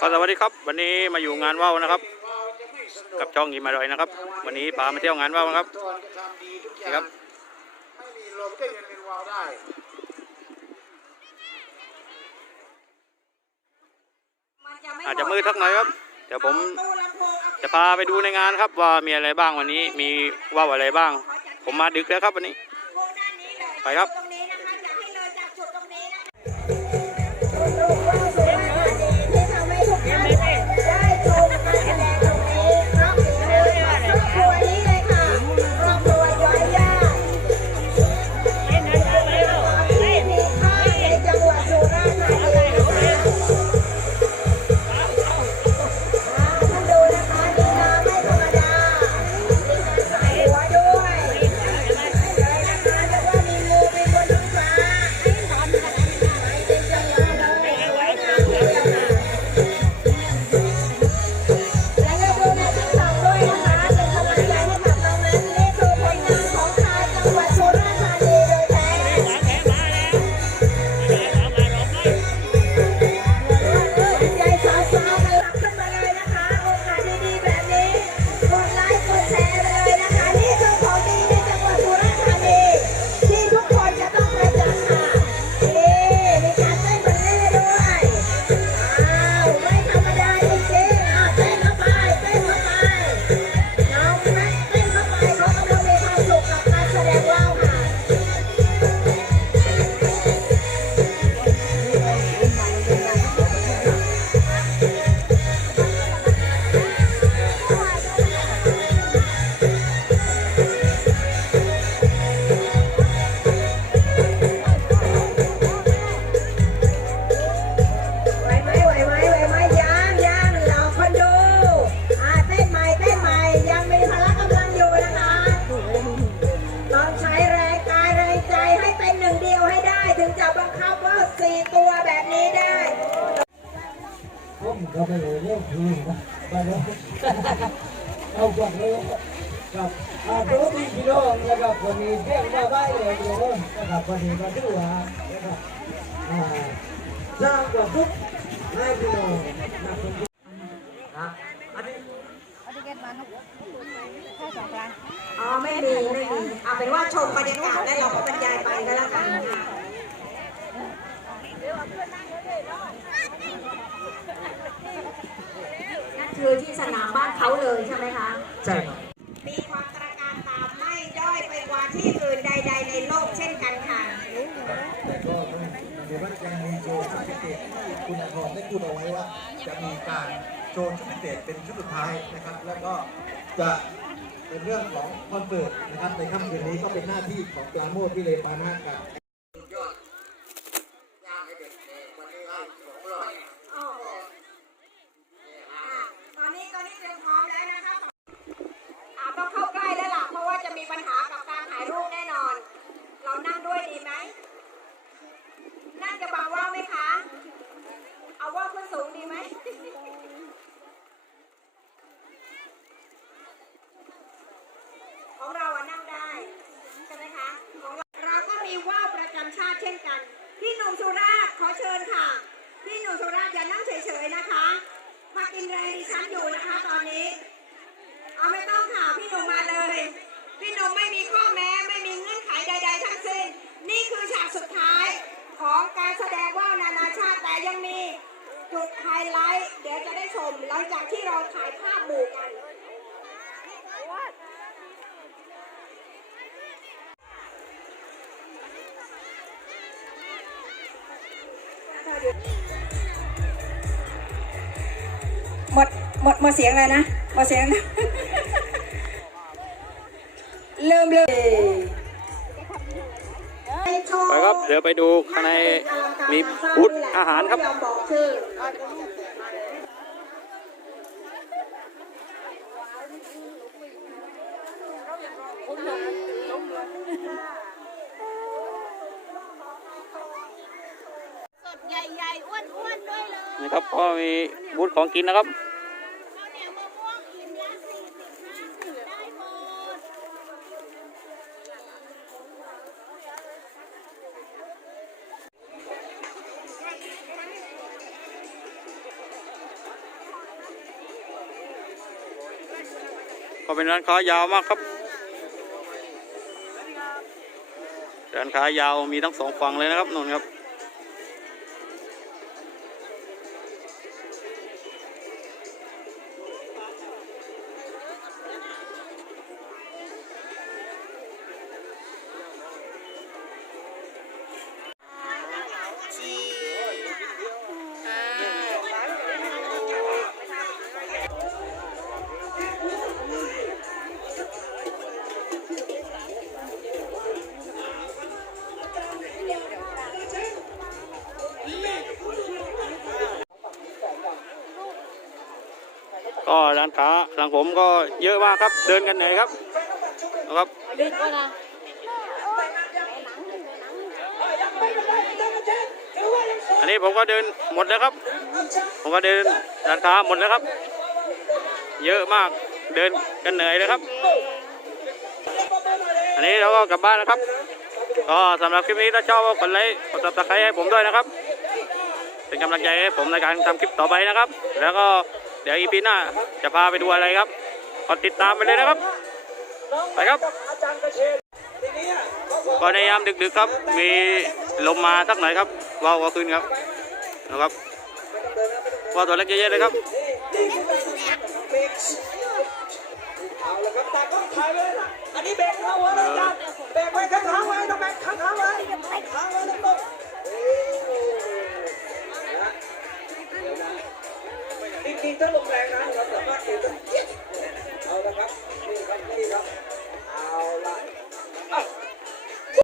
ก็สวัสดีครับ วันนี้มาอยู่งานว่าวนะครับ กับช่องยิ้มอร่อยนะครับ วันนี้พามาเที่ยวงานว่าวนะครับนี่ครับอาจจะมืดสักหน่อยครับเดี๋ยวผมจะพาไปดูในงานครับว่ามีอะไรบ้างวันนี้มีว่าวอะไรบ้าง ผมมาดึกแล้วครับวันนี้โพงด้านนี้เลยไปครับ ผมก็ไปเลยเรื่องคืนไปเลยเอากวางเลยกับอาตัวพี่พี่น้องนะครับวันนี้เที่ยงมาได้เลยเดี๋ยวนะครับวันนี้มาดูว่านะครับสร้างความสุขให้พี่น้องนักท่องเที่ยวนะอันนี้อ๋อไม่มีไม่มีเอาเป็นว่าชมบรรยากาศแล้วเราก็บรรยายไปก็แล้วกัน ค่ะนั่นคือที่สนามบ้านเขาเลยใช่ไหมคะ ใช่ครับ มีความตระการตามไม่ด้อยไปกว่าที่อื่นใด ๆ ในโลกเช่นกันค่ะแต่ก็ในวัดยังมีโชว์ชุดพิเศษที่คุณอาทรได้พูดเอาไว้ว่า จะมีการโชว์ชุดพิเศษเป็นชุดสุดท้ายนะครับ แล้วก็จะเป็นเรื่องของคอนเสิร์ตนะครับในค่ำคืนนี้ก็เป็นหน้าที่ของปราโมทวิเลปานากับ ตอนนี้ตอนนี้เตรียมพร้อมแล้วนะคะอ่าต้องเข้าใกล้แล้วล่ะ เพราะว่าจะมีปัญหากับการถ่ายรูปแน่นอน เรานั่งด้วยดีไหม นั่งจะบังว่างไหมคะ เอา ว่าขึ้นสูงดีไหมของเราอะนั่งได้ใช่ไหมคะของเราเราก็มีว่าวประจำชาติเช่นกัน พี่หนุ่มสุราษฎร์ขอเชิญค่ะ พี่หนุ่มสุราษฎร์อย่านั่งเฉยๆนะคะ มากินแรงดิฉันอยู่นะคะตอนนี้ เอาไม่ต้องค่ะพี่หนุ่มมาเลย พี่หนุ่มไม่มีข้อแม้ งจากที่เราถ่ายภาพหมู่กันหมดหมดหมดเสียงอะไรนะหมดเสียงนะเริ่มเลยไปครับ เดี๋ยวไปดูข้างในมีบูธอาหารครับ นะครับก็มีบูธของกินนะครับก็เป็นร้านค้ายาวมากครับ ร้านค้ายาวมีทั้งสองฝั่งเลยนะครับนนครับ ร้านค้าหลังผมก็เยอะมากครับ เดินกันไหนอยครับนะครับอันนี้ผมก็เดินหมดแล้วครับ ผมก็เดินร้านค้าหมดแล้วครับ เยอะมากเดินกันเหนื่อยเลยครับ อันนี้เราก็กลับบ้านนะครับ ก็สำหรับคลิปนี้ถ้าชอบก็กดไลค์กดติดตามให้ผมด้วยนะครับ เป็นกำลังใจให้ผมในการทำคลิปต่อไปนะครับ แล้วก็ เดี๋ยวอีพีหน้าจะพาไปดูอะไรครับกดติดตามไปเลยนะครับ ไปครับก็ในยามดึกๆครับ มีลมมาสักหน่อยครับว้าวก็ขึ้นครับนะครับว้าตัวเล็กเยอะๆเลยครับเอาละครับตากล้องถ่ายไว้เลยนะอันนี้เบรกเอาไว้นะจ๊ะเบรกไว้ข้างๆไว้ต้องแบกข้างๆไว้